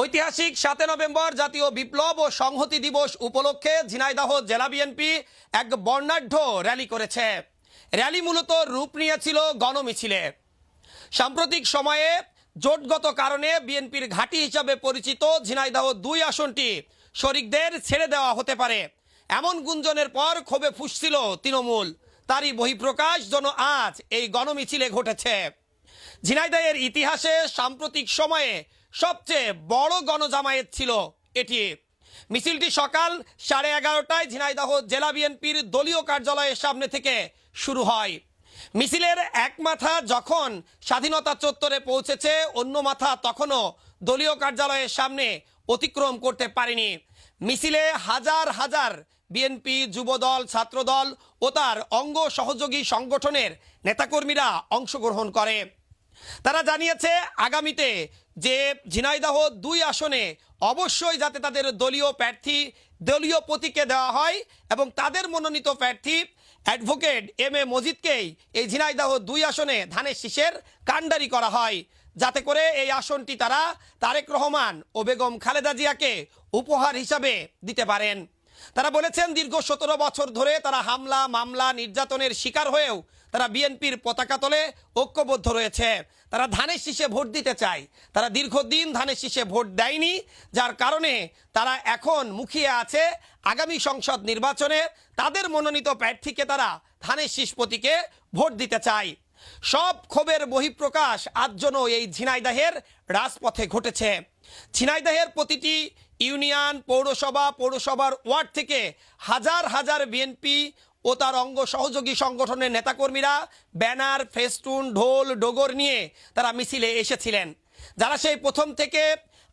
ঐতিহাসিক সাতে নভেম্বর জাতীয় বিপ্লব ও সংহতি দিবস উপলক্ষে ঝিনাইদহ জেলা বিএনপি এক বর্ণাঢ্য র্যালি করেছে। র্যালি মূলত রূপ নিয়েছিল গণমিছিলে। সাম্প্রতিক সময়ে জোটগত কারণে বিএনপির ঘাঁটি হিসাবে পরিচিত ঝিনাইদহ দুই আসনটি শরিকদের ছেড়ে দেওয়া হতে পারে। এমন গুঞ্জনের পর ক্ষোভে ফুসছিল তৃণমূল। তারই বহিঃপ্রকাশ যেন আজ এই গণমিছিলে ঘটেছে। ঝিনাইদহের ইতিহাসে সাম্প্রতিক সময়ে সবচেয়ে বড় গণজামায়াত ছিল এটি। মিছিলটি সকাল সাড়ে এগারোটায় ঝিনাইদহ জেলা বিএনপির দলীয় কার্যালয়ের সামনে থেকে শুরু হয়। মিছিলের এক মাথা যখন স্বাধীনতা চত্বরে পৌঁছেছে, অন্য মাথা তখনও দলীয় কার্যালয়ের সামনে অতিক্রম করতে পারেনি। মিছিলে হাজার হাজার বিএনপি যুবদল, ছাত্রদল ও তার অঙ্গ সহযোগী সংগঠনের নেতাকর্মীরা অংশগ্রহণ করে। তারা জানিয়েছে, আগামীতে যে ঝিনাইদহ দুই আসনে অবশ্যই যাতে তাদের দলীয় প্রার্থী, দলীয় প্রতীকে দেওয়া হয় এবং তাদের মনোনীত প্রার্থী অ্যাডভোকেট এম এ মজিদকেই এই ঝিনাইদহ দুই আসনে ধানের শীষের কাণ্ডারি করা হয়। যাতে করে এই আসনটি তারা তারেক রহমান ও বেগম খালেদা জিয়াকে উপহার হিসাবে দিতে পারেন। তারা বলেছেন, দীর্ঘ সতেরো বছর ধরে তারা হামলা, মামলা, নির্যাতনের শিকার হয়েও তারা বিএনপির পতাকা তলে ঐক্যবদ্ধ রয়েছে। তারা ধানের শীষে ভোট দিতে চায়। তারা দীর্ঘদিন ধানের শীষে ভোট দেয়নি, যার কারণে তারা এখন মুখিয়ে আছে আগামী সংসদ নির্বাচনে। তাদের মনোনীত প্রার্থীকে তারা ধানের শীষ প্রতীকে ভোট দিতে চায়। সব ক্ষোভের বহিঃপ্রকাশ আজ জন্য এই ঝিনাইদাহের রাজপথে ঘটেছে। ঝিনাইদাহের প্রতিটি ইউনিয়ন, পৌরসভা, পৌরসভার ওয়ার্ড থেকে হাজার হাজার বিএনপি ও তার অঙ্গ সহযোগী সংগঠনের নেতাকর্মীরা ব্যানার, ফেস্টুন, ঢোল, ডোগর নিয়ে তারা মিছিলে এসেছিলেন। যারা সেই প্রথম থেকে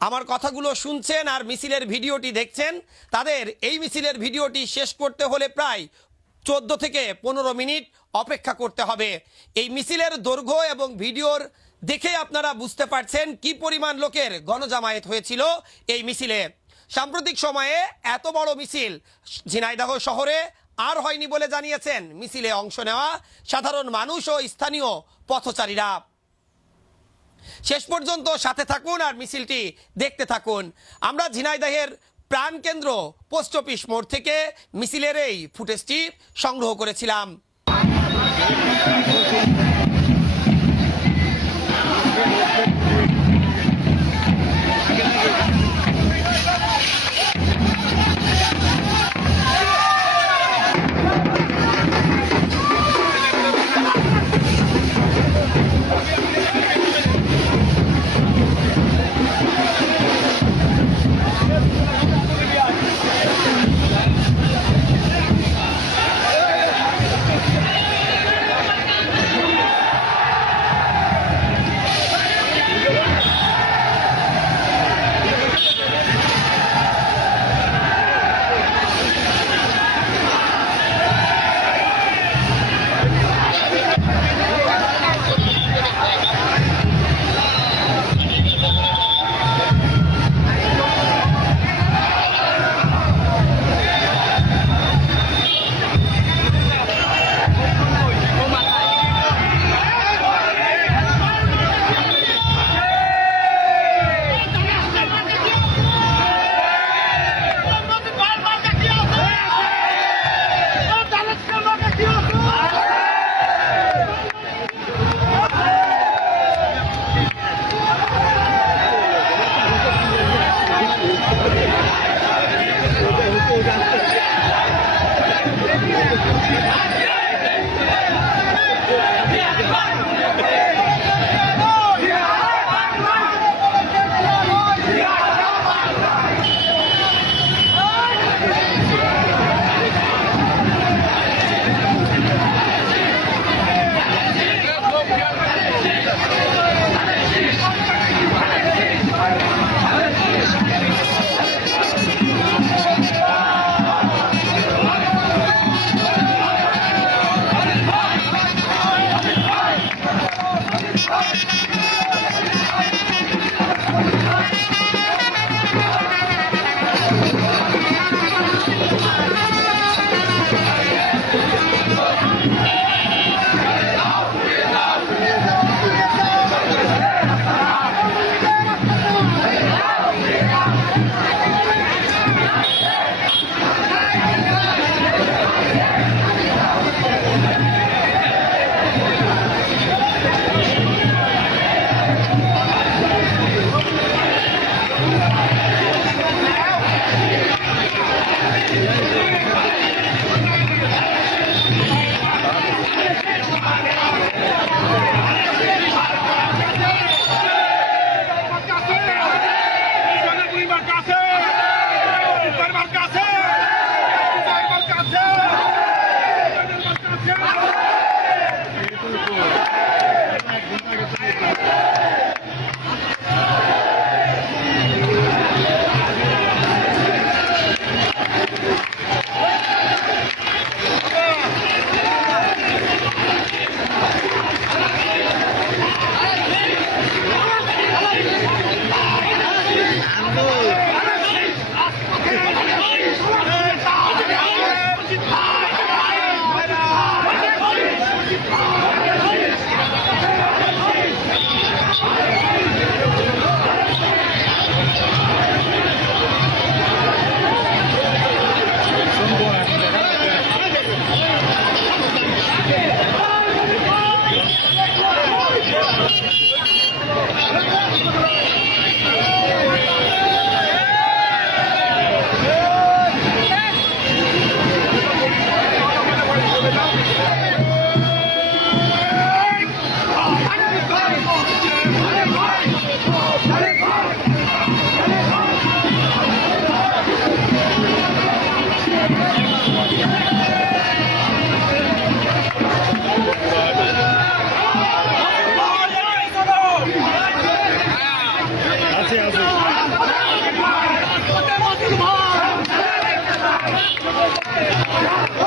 আমার কথাগুলো শুনছেন আর মিছিলের ভিডিওটি দেখছেন, তাদের এই মিছিলের ভিডিওটি শেষ করতে হলে প্রায় চোদ্দ থেকে পনেরো মিনিট অপেক্ষা করতে হবে। এই মিছিলের দৈর্ঘ্য এবং ভিডিওর দেখে আপনারা বুঝতে পারছেন কি পরিমাণ লোকের গণজামায়াত হয়েছিল এই মিছিলে। সাম্প্রতিক সময়ে এত বড় মিছিল ঝিনাইদহ শহরে আর হয়নি বলে জানিয়েছেন মিছিলে অংশ নেওয়া সাধারণ মানুষ ও স্থানীয় পথচারীরা। শেষ পর্যন্ত সাথে থাকুন আর মিছিলটি দেখতে থাকুন। আমরা ঝিনাইদহের প্রাণকেন্দ্র পোস্ট অফিস মোড় থেকে মিছিলের এই ফুটেজটি সংগ্রহ করেছিলাম। Yeah. Yeah.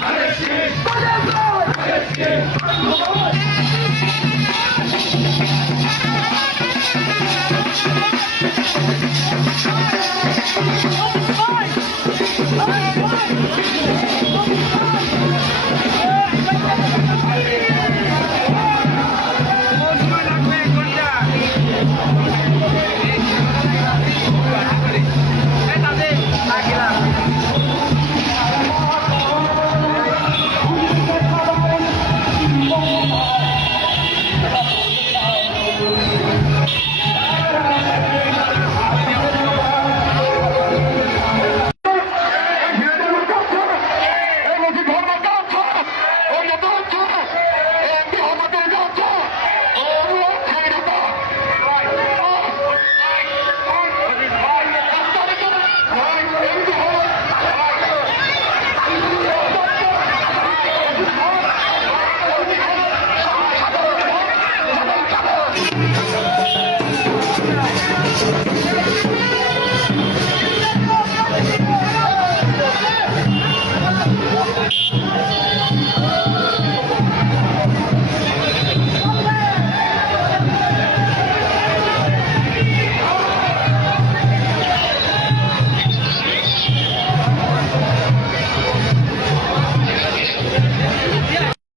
அரசு